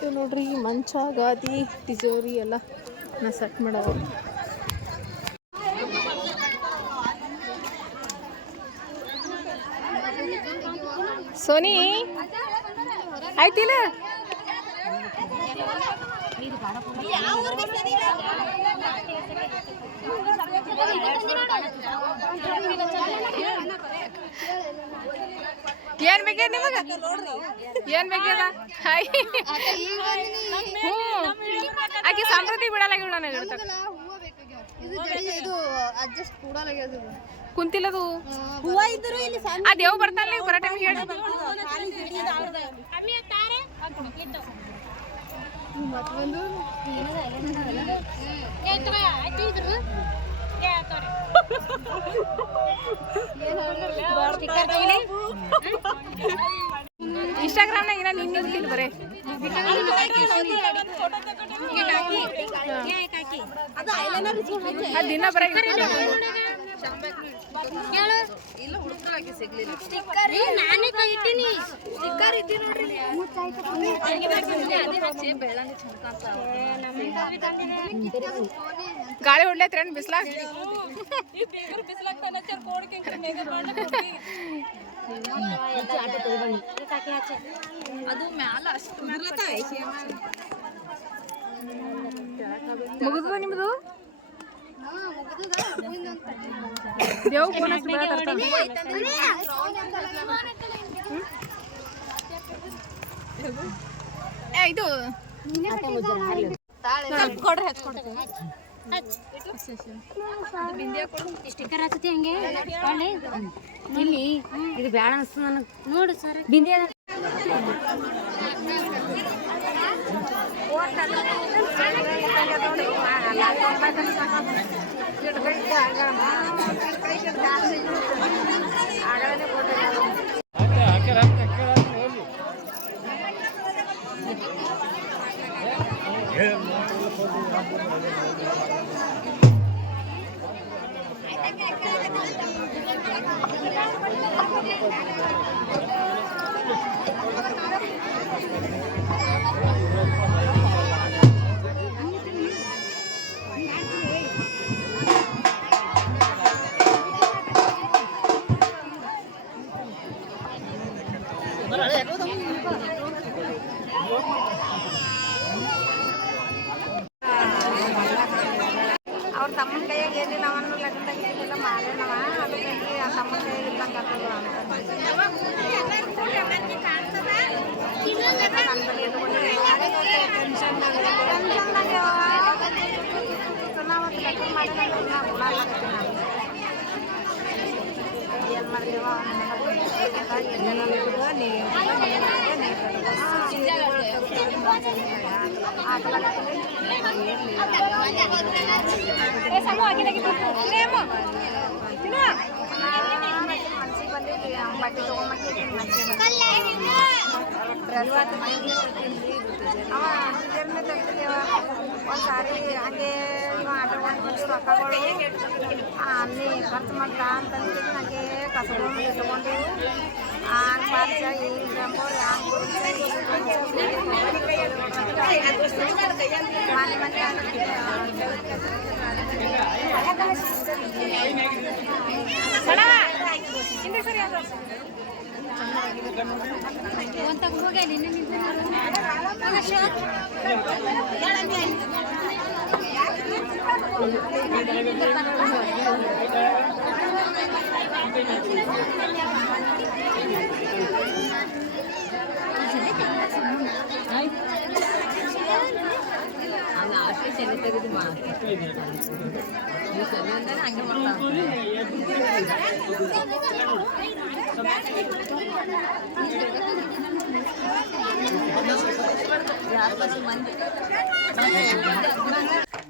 ಇವು ನೋಡ್ರಿ ಮಂಚ ಗಾದಿ ತಿಜೋರಿ ಎಲ್ಲ ನಾ ಸೆಟ್ ಮಾಡವ. ಸೋನಿ ಆಯ್ತಿಲ್ಲ ಏನ್ ಬೇಕ್ಯದ ನಿಮಗ ಏನ್ ಬೇಕ್ಯದ ಆಕೆ ಸಂಪ್ರತಿ ಬಿಡಲ್ಲ ಕುಂತಿಲ್ಲದು ಅದ್ ಯಾವ ಬರ್ತಾನ ಬರೋ ಟೈಮಿಗೆ ಹೇಳಿ ಇನ್ಸ್ಟಾಗ್ರಾಮ್ನಾಗ ಇನ್ನ ನಿನ್ನ ಬರೇ ದಿನ ಬರ ಗಾಳಿ ಹೊಡ್ಲೈತ್ರ ಬಿಸ್ಲಾಗ ಮುಗಿದ ನಿಮ್ದು ದೇವ್ ಫೋನ್ ಇದು ಸ್ಟಿಕ್ಕರ್ ಹಚ್ಚತಿ ಹಂಗೆ ಇಲ್ಲಿ ಇದು ಬ್ಯಾಡ ಅನ್ಸ್ತದ ನನಗೆ ನೋಡು ಸರ್ ಬಿಂದಿ ಅವ್ರ ತಮ್ಮನ ಕೈಯಾಗ ಏನಿಲ್ಲ ಅವನು ಲಗ್ನದಾಗ ಏನಿಲ್ಲ ಮಾರೇನವ ಅದಕ್ಕೆ ಆ ತಮ್ಮನ ಕೈಯಾಗ ಇಲ್ಲಂಗೆ ಹಾಕೋದು ನನ್ನ ಬಳಿ ಇಟ್ಕೊಂಡು ಟೆನ್ಷನ್ದಾಗ ನಾವು ಲೆಕ್ಕ ಮಾಡಿದ್ರೆ ನಾವು ಗುಣಾಗತ್ತೀನಿ ನಾನು ಏನು ಮಾಡ್ತೀವ ಮನ್ಸಿಗೆ ಬಂದಿದ್ವಿ ಬಟ್ಟೆ ತೊಗೊಂಬಂದಿದ್ವಿ ಅವ ಜರ್ಮೆ ತೆಗ್ದಿದ್ದೇವ ಒಂದು ಸಾರಿ ಹಂಗೆ ಆಟೋಕೊಂಡು ಬಂದು ರೊಕ್ಕಗಳು ಅಲ್ಲಿ ಖರ್ಚು ಮಾಡ್ತಾ ಅಂತಂದಿದ್ದು ನನಗೆ ಕಸಕೊಂಡು ಇಟ್ಕೊಂಡು ಆನ್ ಪಾರ್ಸ ಏನು ಮನೆ ಮನೆ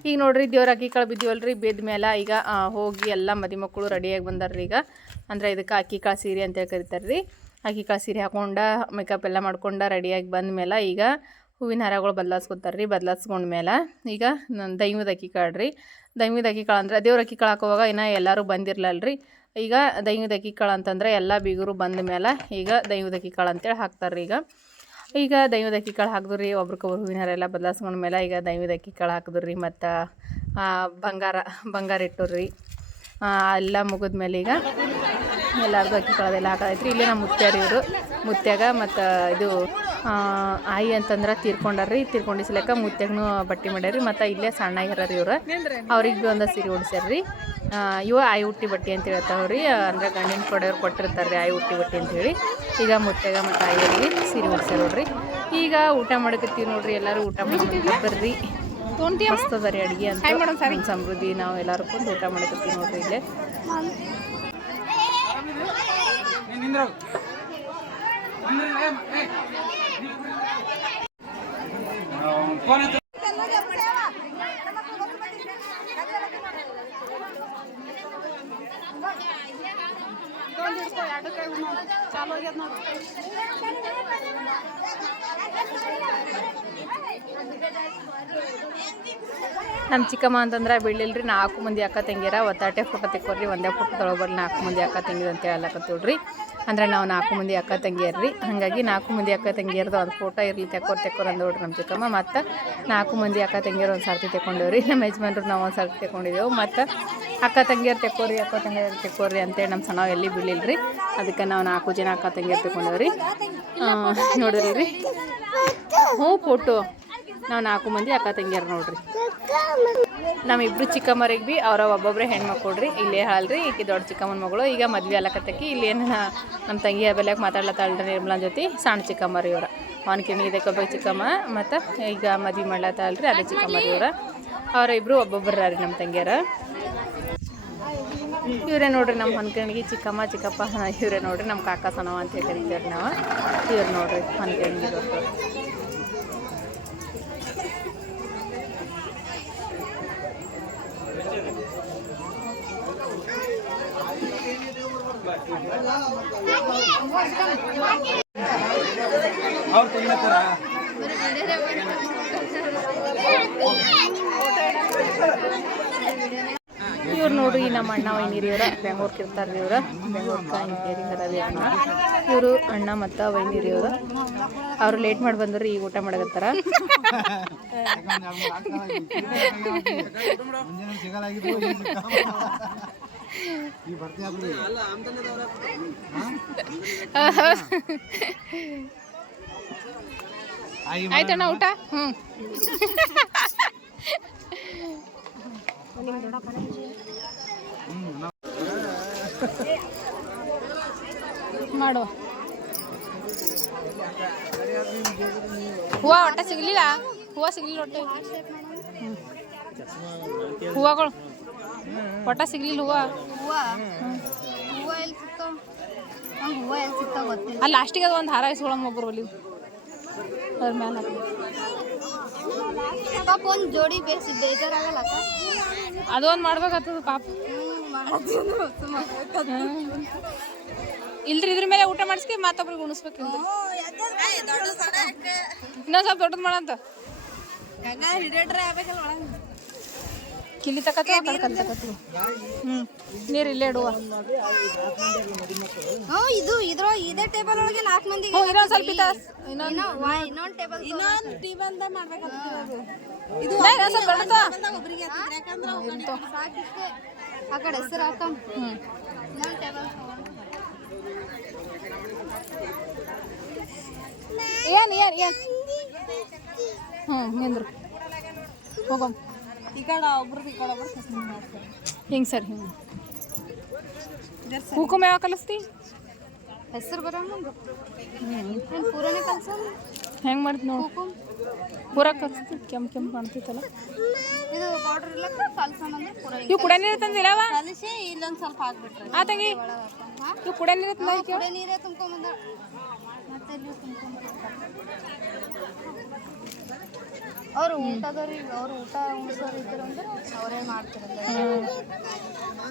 ಈಗ ನೋಡ್ರಿ ದೇವ್ರ ಅಕ್ಕಿ ಕಾಳು ಬಿದ್ದೀವಲ್ರಿ ಬೇದ ಮೇಲೆ ಈಗ ಹೋಗಿ ಎಲ್ಲ ಮದಿ ಮಕ್ಕಳು ರೆಡಿಯಾಗಿ ಬಂದಾರ್ರಿ ಈಗ ಅಂದರೆ ಇದಕ್ಕೆ ಅಕ್ಕಿ ಕಾಳು ಸೀರೆ ಅಂತೇಳಿ ಕರಿತಾರೆ ರೀ. ಅಕ್ಕಿ ಕಾಳು ಸೀರೆ ಹಾಕೊಂಡ ಮೇಕಪ್ ಎಲ್ಲ ಮಾಡ್ಕೊಂಡ ರೆಡಿಯಾಗಿ ಬಂದ ಮೇಲೆ ಈಗ ಹೂವಿನ ಹಾರಗಳು ಬದಲಾಸ್ಕೊತಾರೆ ರೀ. ಬದಲಾಸ್ಕೊಂಡ್ಮೇಲೆ ಈಗ ದೈವದ ಅಕ್ಕಿ ಕಾಳು ರೀ. ದೈವದ ಅಕ್ಕಿ ಕಾಳು ಅಂದ್ರೆ ದೇವ್ರ ಅಕ್ಕಿ ಕಾಳು ಹಾಕುವಾಗ ಇನ್ನೂ ಎಲ್ಲರೂ ಬಂದಿರಲಲ್ರಿ. ಈಗ ದೈವದ ಅಕ್ಕಿ ಕಾಳು ಅಂತಂದ್ರೆ ಎಲ್ಲ ಬೀಗರು ಬಂದ ಮೇಲೆ ಈಗ ದೈವದ ಅಕ್ಕಿ ಕಾಳು ಅಂತೇಳಿ ಹಾಕ್ತಾರೆ ರೀ. ಈಗ ಈಗ ದೈವದ ಅಕ್ಕಿ ಕಾಳು ಹಾಕಿದ್ರಿ ರೀ, ಒಬ್ರಿಗೊಬ್ರು ಹೂವಿನ ಹಾರ ಎಲ್ಲ ಬದಲಾಸ್ಕೊಂಡ ಮೇಲೆ ಈಗ ದೈವದ ಅಕ್ಕಿ ಕಾಳು ಹಾಕಿದ್ರಿ ರೀ. ಮತ್ತು ಬಂಗಾರ ಇಟ್ಟುರಿ ಎಲ್ಲ ಮುಗಿದ್ಮೇಲೆ ಈಗ ಎಲ್ಲರದು ಅಕ್ಕಿ ಕಾಳದೆಲ್ಲ ಹಾಕೈತ್ರಿ. ಇಲ್ಲೇ ನಮ್ಮ ಮುತ್ಯಾರ ಇವರು ಮುತ್ಯಾಗ ಮತ್ತು ಇದು ಆಯಿ ಅಂತಂದ್ರೆ ತೀರ್ಕೊಂಡಾರ್ರಿ. ತೀರ್ಕೊಂಡಿಸ್ಲಕ್ಕ ಮುತ್ಯಾಗನೂ ಬಟ್ಟೆ ಮಾಡ್ಯಾರ್ರಿ. ಮತ್ತು ಇಲ್ಲೇ ಸಣ್ಣಗಿರಾರ ಇವ್ರು, ಅವ್ರಿಗೆ ಭೀ ಒಂದು ಸೀರೆ ಉಡ್ಸ್ಯಾರ್ರಿ. ಇವ ಆಯಿ ಹುಟ್ಟಿ ಬಟ್ಟೆ ಅಂತ ಹೇಳ್ತಾವ್ರಿ, ಅಂದರೆ ಗಂಡಿನ ಕಡೆಯವ್ರು ಕೊಟ್ಟಿರ್ತಾರೆ ರೀ ಆಯಿ ಹುಟ್ಟಿ ಬಟ್ಟೆ ಅಂಥೇಳಿ. ಈಗ ಮುತ್ಯಾಗ ಮತ್ತು ಆಯಿಯವ್ರಿಗೆ ಸೀರೆ ಉಡ್ಸ್ಯಾರ ನೋಡ್ರಿ. ಈಗ ಊಟ ಮಾಡಕತ್ತೀವಿ ನೋಡ್ರಿ, ಎಲ್ಲರೂ ಊಟ ಮಾಡ್ರಿ. ಮಸ್ತದ ರೀ ಅಡುಗೆ ಅಂತ ಸಮೃದ್ಧಿ. ನಾವು ಎಲ್ಲರೂ ಕೊಂಡು ಊಟ ಮಾಡಕತ್ತೀವಿ ನೋಡ್ರಿ ಇಲ್ಲೇ. ನಮ್ಮ ಚಿಕ್ಕಮ್ಮ ಅಂತಂದ್ರೆ ಬೀಳಿಲ್ರಿ, 4 ಮಂದಿ ಅಕ್ಕ ತಂಗಿಯರ ಒತ್ತಾಟೆ ಫೋಟೋ ತೆಕ್ಕೊಡ್ರಿ, ಒಂದೇ ಫೋಟೋ ತೊಗೊಬರ್ರಿ 4 ಮಂದಿ ಅಕ್ಕ ತಂಗಿಯರು ಅಂತ ಹೇಳಕತ್ತೋಡ್ರಿ. ಅಂದ್ರೆ ನಾವು 4 ಮಂದಿ ಅಕ್ಕ ತಂಗಿಯರ್ರಿ. ಹಾಗಾಗಿ 4 ಮಂದಿ ಅಕ್ಕ ತಂಗಿಯರ್ದು ಒಂದು ಫೋಟೋ ಇರಲಿ ತೆಕ್ಕೋರು ಅಂದೋಡ್ರಿ ನಮ್ಮ ಚಿಕ್ಕಮ್ಮ. ಮತ್ತು 4 ಮಂದಿ ಅಕ್ಕ ತಂಗಿಯರು ಒಂದು ಸರ್ತಿ ತೆಕ್ಕೊಂಡೇವ್ರಿ. ನಮ್ಮ ಯಜಮಾನ್ರು ನಾವು ಒಂದು ಸರ್ತಿ ತೆಕ್ಕೊಂಡಿದ್ದೆವು. ಮತ್ತು ಅಕ್ಕ ತಂಗಿಯರು ತೆಕ್ಕೋರಿ ಅಕ್ಕ ತಂಗಿಯರು ತೆಕ್ಕೋರಿ ಅಂತೇಳಿ ನಮ್ಮ ಸಣ್ಣ ಎಲ್ಲಿ ಬೀಳಿಲ್ರಿ. ಅದಕ್ಕೆ ನಾವು 4 ಜನ ಅಕ್ಕ ತಂಗಿಯರು ತೆಕ್ಕೊಂಡೇವ್ರಿ. ನೋಡಿರಿ ರೀ ಫೋಟೋ ನಾವು 4 ಮಂದಿ ಅಕ್ಕ ತಂಗಿಯರು ನೋಡ್ರಿ. ನಮ್ಮಿಬ್ರು ಚಿಕ್ಕಮ್ಮರಿಗೆ ಭೀ ಅವರ ಒಬ್ಬೊಬ್ಬರೇ ಹೆಣ್ಮಕ್ಳು ರೀ. ಇಲ್ಲೇ ಹಾಲ್ರಿ, ಈಕೆ ದೊಡ್ಡ ಚಿಕ್ಕಮ್ಮನ ಮಗಳು. ಈಗ ಮದ್ವೆ ಅಲ್ಲಕತ್ತಕ್ಕಿ ಇಲ್ಲೇನು ನಮ್ಮ ತಂಗಿ ಬೆಲೆಗೆ ಮಾತಾಡ್ಲತ್ತಾಳ್ರಿ ನಿರ್ಮಲನ ಜೊತೆ. ಸಣ್ಣ ಚಿಕ್ಕಮ್ಮರಿ ಇವ್ರ ಅವನಕಿಣಿ ಇದಕ್ಕೆ ಚಿಕ್ಕಮ್ಮ. ಮತ್ತು ಈಗ ಮದ್ವೆ ಮಾಡ್ಲತ್ತಾಳ್ರಿ ಅದೇ ಚಿಕ್ಕಮ್ಮರಿ ಇವ್ರ. ಅವರ ಇಬ್ಬರು ಒಬ್ಬೊಬ್ಬರ ರೀ ನಮ್ಮ ತಂಗಿಯರ. ಇವರೇ ನೋಡ್ರಿ ನಮ್ಮ ಹೊನ್ಕಣಿಗೆ ಚಿಕ್ಕಮ್ಮ ಚಿಕ್ಕಪ್ಪ. ಇವರೇ ನೋಡ್ರಿ ನಮ್ಮ ಕಾಕ ಸಣವ ಅಂತ ಕರಿತೀವಿ ನಾವು. ಇವ್ರು ನೋಡ್ರಿ ಹೊನ್ಕಣಿಗೆ ದೊಡ್ಡವರು. ಇವ್ರು ನೋಡ್ರಿ ನಮ್ಮ ಅಣ್ಣ ವೈನೀರಿಯವ್ರ ಬೆಂಗ್ಳೂರ್ಗೆ ಇರ್ತಾರೆ ಇವ್ರ. ಬೆಂಗ್ಳೂರ್ಗೆ ಇಂಜಿನಿಯರಿಂಗ್ ಅದಾವೆ ಅಣ್ಣ. ಇವರು ಅಣ್ಣ ಮತ್ತು ವೈನೀರಿಯವರು. ಅವ್ರು ಲೇಟ್ ಮಾಡಿ ಬಂದ್ರಿ, ಈಗ ಊಟ ಮಾಡಕತ್ತಾರ. ಆಯ್ತಣ್ಣ ಊಟ? ಮಾಡುವ. ಹೂವು ಒಟ್ಟ ಸಿಗ್ಲಿಲ್ಲ, ಹೂವು ಸಿಗ್ಲಿಲ್ಲ ಒಟ್ಟೆ. ಹೂವಗಳು ಒಟ್ಟ ಸಿಗ್ಲಿಲ್ಲ. ಅಲ್ಲಿ ಲಾಸ್ಟಿಗೆ ಅದು ಒಂದು ಹಾರ ಇಸ್ಕೊಳಮ್ಮ ಒಬ್ಬರು ಒಲಿ ಅದ್ರ ಮೇಲೆ ಹಾಕಿ. ಪಾಪ ಒಂದು ಜೋಡಿ ಬೇಸಿದ್ದೆ ಬೇಜಾರಾಗಲ್ಲ. ಅದೊಂದು ಮಾಡ್ಬೇಕಾಗ್ತದ ಪಾಪ. ಇಲ್ರಿ ಇದ್ರ ಮೇಲೆ ಊಟ ಮಾಡಿಸ್ಕಿ ಮತ್ತೊಬ್ರಿಗೆ ಉಣಿಸ್ಬೇಕು. ಇನ್ನೊಂದು ಸ್ವಲ್ಪ ದೊಡ್ಡದು ಮಾಡಂತ ಕಿಲಿ ತಕತ್ತಿ ತಕತ್ತಿ. ನೀರು ಇಲ್ಲೇ ಇಡುವ. ಇದು ಇದೇ ಟೇಬಲ್ ಒಳಗೆ 4 ಮಂದಿ. ಇನ್ನೊಂದು ಸ್ವಲ್ಪ ಇನ್ನೊಂದು ಟೇಬಲ್ ಆ ಕಡೆ ಹೆಸರು ಹಾಕಂ. ಏನು ನಿಂದ್ರು ಹೋಗಮ್. ಈ ಕಡೆ ಒಬ್ರು ಈ ಕಡೆ ಒಬ್ರು ಹಿಂಗೆ ಸರ್ ಹಿಂಗೆ. ಕುಂಕುಮ ಯಾವ ಕಲಿಸ್ತಿ? ಹೆಸರು ಬರಮ್ಮ. ಪೂರನೇ ಕಲ್ಸ ಹೆಂಗೆ ಮಾಡ್ತಿ ನೋಡಿ. ಪೂರ ಕಲಿಸ್ತಿ ಕೆಂಪು ಕಾಣ್ತೈತಲ್ಲ. ಇದು ಪೌಡ್ರ್ ಇಲ್ಲ ಕಲ್ಸೋಣ. ಇವು ಕುಡಿಯೋ ನೀರು ತಂದಿಲ್ಲವ? ಕಲಿಸಿ ಇಲ್ಲೊಂದು ಸ್ವಲ್ಪ ಹಾಕ್ಬಿಟ್ರೆ ಆ ತಂಗಿ ಇವು ಕುಡಿಯೋ ನೀರು ತಂದ. ಕುಡಿಯೋ ನೀರೇ ತುಂಬ್ಕೊಂಬಂದ ಮತ್ತೆ ಇಲ್ಲಿ ತುಂಬ್ಕೊಂಬ. ಅವ್ರು ಊಟದವ್ರಿಗೆ ಅವ್ರು ಊಟ ಉಣಿಸೋರು ಇದ್ರು ಅಂದ್ರೆ ಅವರೇ ಮಾಡ್ತಿರಲ್ಲ.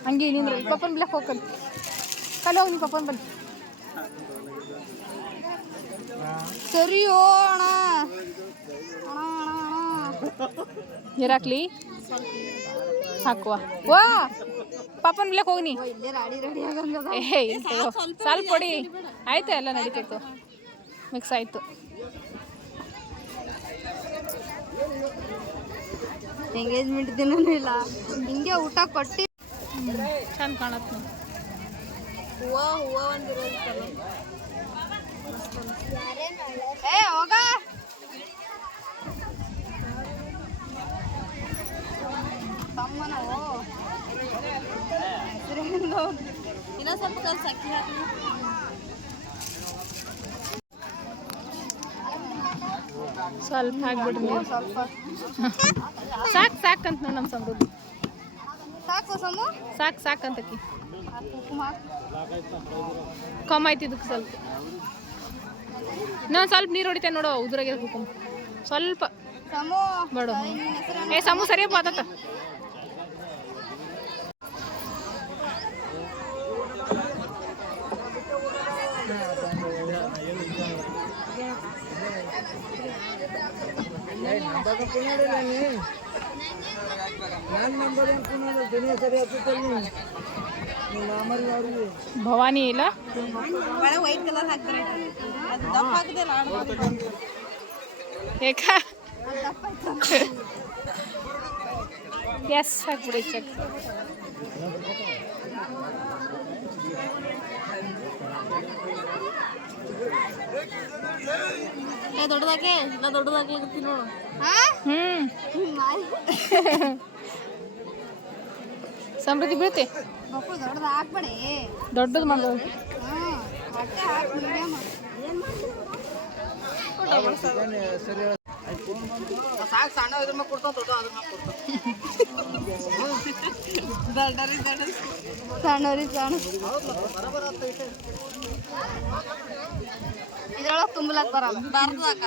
ಹಂಗೆ ನಿಂದ್ರೆ ಪಪ್ಪನ ಬಿಲಕ್ಕೆ ಹೋಗ್ಕಲ್ಲಿ ಕಲೆ ಹೋಗಿ ನಿಮ್ಮ ಪಪ್ಪನ ಬನ್ನಿ. ಸರಿಯೋ ಅಣ್ಣ ನೀರಾಕ್ಲಿ ಹಾಕುವ. ವಾ ಪಾಪನ ಬಿಲಕ್ಕೆ ಹೋಗಿ. ಇಲ್ಲೇ ರೆಡಿ ಆಗಂಗದ. ಸ್ವಲ್ಪ ಕೊಡಿ. ಆಯ್ತು ಎಲ್ಲ ನಡೀತಿತ್ತು, ಮಿಕ್ಸ್ ಆಯಿತು. ಎಂಗೇಜ್ಮೆಂಟ್ ದಿನನೂ ಇಲ್ಲ, ಹಿಂಗೆ ಊಟ ಕೊಟ್ಟು ಚಂದ ಕಾಣತ್ ನಾವು. ಹೂವ ಒಂದಿರೋದಲ್ಲ. ಏ ಹೋಗ ತಮ್ಮನವು ಇನ್ನೂ ಸ್ವಲ್ಪ ಕಲ್ಸಿ ಅಕ್ಕಿ ಹಾಕಿ. ಸ್ವಲ್ಪ ಹಾಕ್ಬಿಡ್ರಿ ನೀರು. ಸ್ವಲ್ಪ ಸಾಕಂತ ನೋಡಿ ನಮ್ಮ ಸಮೃದ್ಧಿ. ಸಾಕು ಸಮು ಸಾಕಂತಕಿ ಕುಂಕುಮ ಕಮ್ಮ ಐತಿ ಇದಕ್ಕೆ ಸ್ವಲ್ಪ. ಇನ್ನೊಂದು ಸ್ವಲ್ಪ ನೀರು ಹೊಡಿತೇನೆ ನೋಡು, ಉದುರಾಗಿರೋ ಕುಂಕುಮ ಸ್ವಲ್ಪ ಸಮು ಬೇಡ. ಏ ಸಮು ಸರಿ ಬಾತತ್ತ. ಭವಾನಿ ಇಲ್ಲ ವೈಟ್ ಕಲರ್ ಹಾಕ್ತಾರೆ, ಅದು ದಪ್ಪ ಹಾಕಿದೆಲ್ಲ ಏಕ ಎಸ್ ಹಾಕ್ಬಿಡಿ ಚೆಕ್. ದೊಡ್ಡದಾಗೆ ನಾ ದೊಡ್ಡದಾಗೆ ನೋಡು. ಸಮೃದ್ಧಿ ಬೀಳ್ತಿ ಮಕ್ಕಳು ದೊಡ್ಡದು ಹಾಕ್ಬೇಡಿ, ದೊಡ್ಡದು ಮಾಡೋದು. ಬಟ್ಟೆ ಹಾಕಿ ಮೀಡಿಯಮ್. ಸಣ್ಣವ್ರಿಗೆ ಸಣ್ಣ ಇದ್ರೊಳಗೆ ತುಂಬಲಕ್ ಬರಲ್ಲ ಬಾರ್ದಕ್ಕ.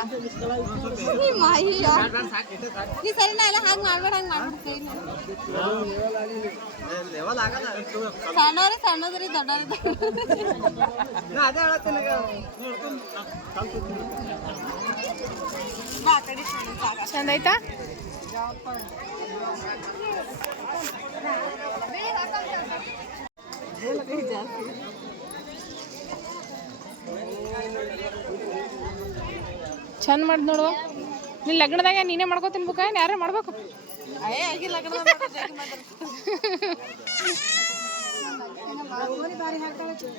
ನೀ ಸರಿನಾ ಎಲ್ಲ ಹಾಗೆ ಮಾಡ್ಬೇಡ, ಹಂಗೆ ಮಾಡ್ಬಿಡ್ತೀವಿ. ಸಣ್ಣದ್ರಿ ದೊಡ್ಡವ್ರಿ ಚಂದ ಆಯ್ತಾ? ಚಂದ ಮಾಡಿ ನೋಡುವ. ನಿನ್ನ ಲಗ್ನದಾಗ ನೀನೇ ಮಾಡ್ಕೋತೀನಿ ಬುಕ್ಕ, ಯಾರೇ ಮಾಡ್ಬೇಕು?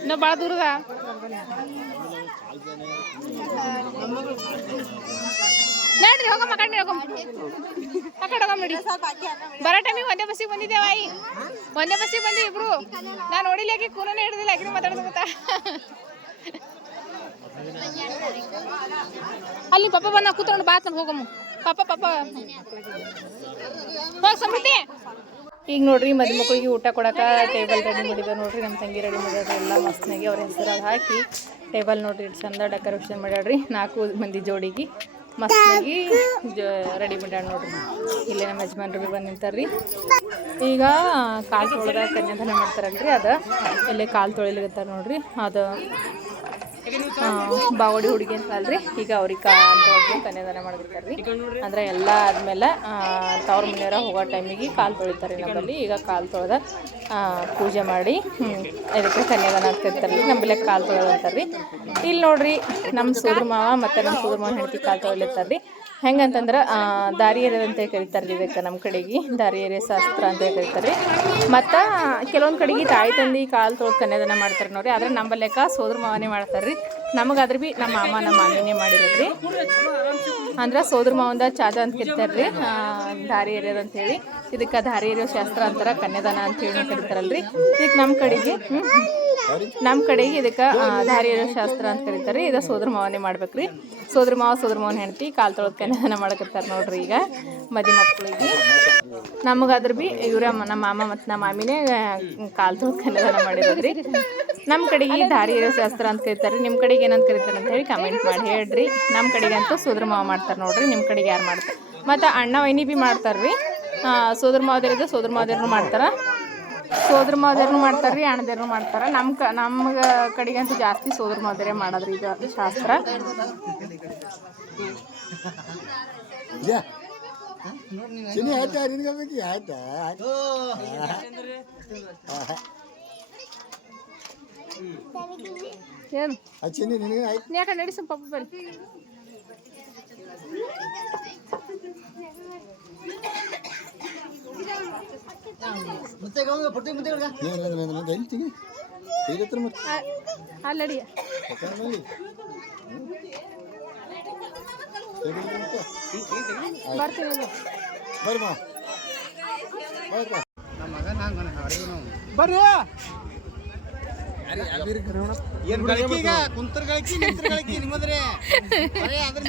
ಇನ್ನೂ ಭಾಳ ದೂರದ ನೋಡ್ರಿ. ಹೋಗಮ್ಮ ಕಣ್ಣಿ ಹೋಗಮ್ಮ, ಆ ಕಡೆ ಹೋಗಮ್ಮ ನೋಡಿ. ಬರೋ ಟೈಮಿಗೆ ಒಂದೇ ಬಸ್ಸಿಗೆ ಬಂದಿದ್ದೇವ ಆಯಿ, ಒಂದೇ ಬಸ್ಸಿಗೆ ಬಂದಿವಿ ಇಬ್ರು. ನಾನು ನೋಡಿಲ್ಲ, ಕೂರನೇ ಹಿಡಿದಿಲ್ಲ, ಆಕಿನ ಮಾತಾಡೋದು ಗೊತ್ತಾ. ಅಲ್ಲಿ ಪಾಪ ಬಂದ ಕೂತ್ಕೊಂಡು ಬಾತ್ ಹೋಗಮ್ಮ. ಪಾಪ ಹೋಗಿ ಸಮೃದ್ಧಿ. ಈಗ ನೋಡ್ರಿ ಮದುಮಕ್ಕಳಿಗೆ ಊಟ ಕೊಡಕ್ಕೆ ಟೇಬಲ್ ರೆಡಿ ಮಾಡಿದ್ದಾರೆ ನೋಡ್ರಿ. ನಮ್ಮ ತಂಗಿ ರೆಡಿ ಮಾಡ್ಯಾರ ಎಲ್ಲ ಮಸ್ತ್ನಾಗಿ. ಅವ್ರ ಹೆಸರು ಹಾಕಿ ಟೇಬಲ್ ನೋಡ್ರಿ ಚಂದ ಡೆಕೋರೇಷನ್ ಮಾಡ್ಯಾಡ್ರಿ. 4 ಮಂದಿ ಜೋಡಿಗೆ ಮಸ್ತಾಗಿ ರೆಡಿ ಮಾಡ್ಯಾರ ನೋಡ್ರಿ. ಇಲ್ಲೇ ನಮ್ಮ ಯಜಮಾನ್ರು ಭೀ ಬಂದು ನಿಂತಾರ್ರಿ. ಈಗ ಕಾಲು ತೊಳೆದ ಕನ್ಯಾದಾನ ಮಾಡ್ತಾರಲ್ರಿ, ಅದು ಇಲ್ಲೇ ಕಾಲು ತೊಳಿಲಿಕತ್ತಾರ ನೋಡ್ರಿ. ಅದು ಬಾವಡಿ ಹುಡುಗಿ ಅಂತ ಅಲ್ರಿ. ಈಗ ಅವ್ರಿಗೆ ಕಾಲು ತೊಳೆದು ಕನ್ಯಾದಾನ ಮಾಡಿರ್ತಾರ್ರಿ. ಅಂದ್ರೆ ಎಲ್ಲ ಆದ್ಮೇಲೆ ತವ್ರ ಮನೆಯವರ ಹೋಗೋ ಟೈಮಿಗೆ ಕಾಲು ತೊಳಿತಾರೆ ನಮ್ಮಲ್ಲಿ. ಈಗ ಕಾಲು ತೊಳೆದ ಪೂಜೆ ಮಾಡಿ ಇದಕ್ಕೆ ಕನ್ಯಾದಾನ ಅಂತ ಇರ್ತಾರ್ರಿ. ನಮ್ಮಲ್ಲೇ ಕಾಲು ತೊಳೆದು ಅಂತಾರ್ರಿ. ಇಲ್ಲಿ ನೋಡ್ರಿ ನಮ್ಮ ಸೋದ್ರ ಮಾವ ಮತ್ತು ನಮ್ಮ ಸೋದ್ರ ಮಾವನ ಹೆಂಡತಿ ಕಾಲು ತೊಳಿಲಿರ್ತಾರ್ರಿ. ಹೆಂಗಂತಂದ್ರೆ ದಾರಿ ಎರೆಯೋದು ಅಂತ ಕರೀತಾರೆ ಇದಕ್ಕೆ. ನಮ್ಮ ಕಡೆಗೆ ದಾರಿ ಎರೆ ಶಾಸ್ತ್ರ ಅಂತ ಕರೀತಾರೆ. ಮತ್ತು ಕೆಲವೊಂದು ಕಡೆಗೆ ತಾಯಿ ತಂದೆ ಕಾಲು ತೊಳೆದು ಕನ್ಯಾದಾನ ಮಾಡ್ತಾರೆ ನೋಡ್ರಿ. ಆದರೆ ನಮ್ಮಲ್ಲೇಕ ಸೋದ್ರ ಮಾವನೇ ಮಾಡ್ತಾರೆ ರೀ. ನಮಗಾದ್ರೆ ಭೀ ನಮ್ಮ ಮಾಮ ನಮ್ಮ ಮಾಮಿನೇ ಮಾಡಿರೋದ್ರಿ. ಅಂದ್ರೆ ಸೋದ್ರ ಮಾವಂದ ಚಾದ ಅಂತ ಕರಿತಾರೆ ರೀ, ದಾರಿ ಎರೆಯೋದು ಅಂತೇಳಿ. ಇದಕ್ಕೆ ದಾರಿ ಎರೆಯೋ ಶಾಸ್ತ್ರ ಅಂತಾರೆ, ಕನ್ಯಾದಾನ ಅಂತೇಳಿ ಕರೀತಾರಲ್ರಿ. ಇದಕ್ಕೆ ನಮ್ಮ ಕಡೆಗೆ ಇದಕ್ಕೆ ದಾರಿ ಎರೆಯೋ ಶಾಸ್ತ್ರ ಅಂತ ಕರೀತಾರೆ. ಇದು ಸೋದ್ರ ಮಾವನೇ ಮಾಡ್ಬೇಕ್ರಿ. ಸೋದ್ರ ಮಾವನ ಹೆಂಡತಿ ಕಾಲು ತೊಳೆದು ಕನ್ಯಾದಾನ ಮಾಡಕತ್ತಾರೆ ನೋಡ್ರಿ. ಈಗ ಮದಿ ಮಕ್ಕಳಿಗೆ ನಮಗಾದ್ರೆ ಭೀ ಇವರ ನಮ್ಮ ಮಾಮ ಮತ್ತು ನಮ್ಮ ಮಾಮಿನೇ ಕಾಲು ತೊಳೆದು ಕನ್ಯಾದಾನ ಮಾಡಿರೋದ್ರಿ. ನಮ್ಮ ಕಡೆಗೆ ದಾರಿ ಎರೆಯೋ ಶಾಸ್ತ್ರ ಅಂತ ಕರೀತಾರೆ. ನಿಮ್ಮ ಕಡೆಗೆ ಏನಂತ ಕರೀತಾರೆ ಅಂತ ಹೇಳಿ ಕಮೆಂಟ್ ಮಾಡಿ ಹೇಳ್ರಿ. ನಮ್ಮ ಕಡೆಗೆ ಅಂತೂ ಸೋದ್ರ ಮಾವ ಮಾಡ್ತಾರೆ ನೋಡ್ರಿ. ನಿಮ್ಮ ಕಡೆಗೆ ಯಾರು ಮಾಡ್ತಾರೆ? ಮತ್ತು ಅಣ್ಣ ವೈನಿ ಭೀ ಮಾಡ್ತಾರೆ ರೀ. ಸೋದ್ರ ಮಾವದೇರಿದೆ, ಸೋದ್ರ ಮಾವದೇರ್ನು ಮಾಡ್ತಾರೆ, ಸೋದ್ರ ಮಾವದೇರ್ನು ಮಾಡ್ತಾರೆ ರೀ, ಅಣ್ಣದೇರ್ನು ಮಾಡ್ತಾರೆ. ನಮ್ಮ ಕಡೆಗಂತೂ ಜಾಸ್ತಿ ಸೋದ್ರ ಮಾವದೇರೇ ಮಾಡೋದ್ರಿ ಇದು ಶಾಸ್ತ್ರ. ಏನು ಯಾಕೆ ನಡಿ ಸ್ವಲ್ಪ ಬರ್ರಿ. ಅಲ್ಲಡಿ ಬರ್ತೀನಿ ಬರ್ರಿ ಏನ್ ಗಳಿಕೆ ಈಗ ಕುಂತರ ಗಳಿಕೆ ನಿಂತರ ಗಳಿಕೆ ನಿಮ್ಮದ್ರೆ ಅದ್ರ